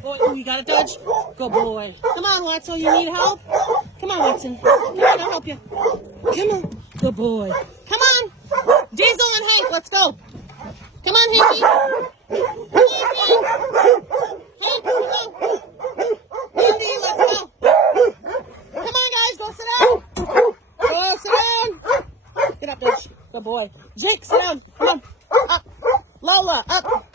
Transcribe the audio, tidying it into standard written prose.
Good boy. Oh, you got it, Dodge. Good boy. Come on, Watson. You need help? Come on, Watson. Come on, I'll help you. Come on. Good boy. Come on. Diesel and Hank, let's go. Come on, Hanky. Come on, Hank. Hank, come on. Andy, let's go. Come on, guys. Go sit down. Go sit down. Get up, Dodge. Good boy. Jake, sit down. Come on. Up. Lola, up.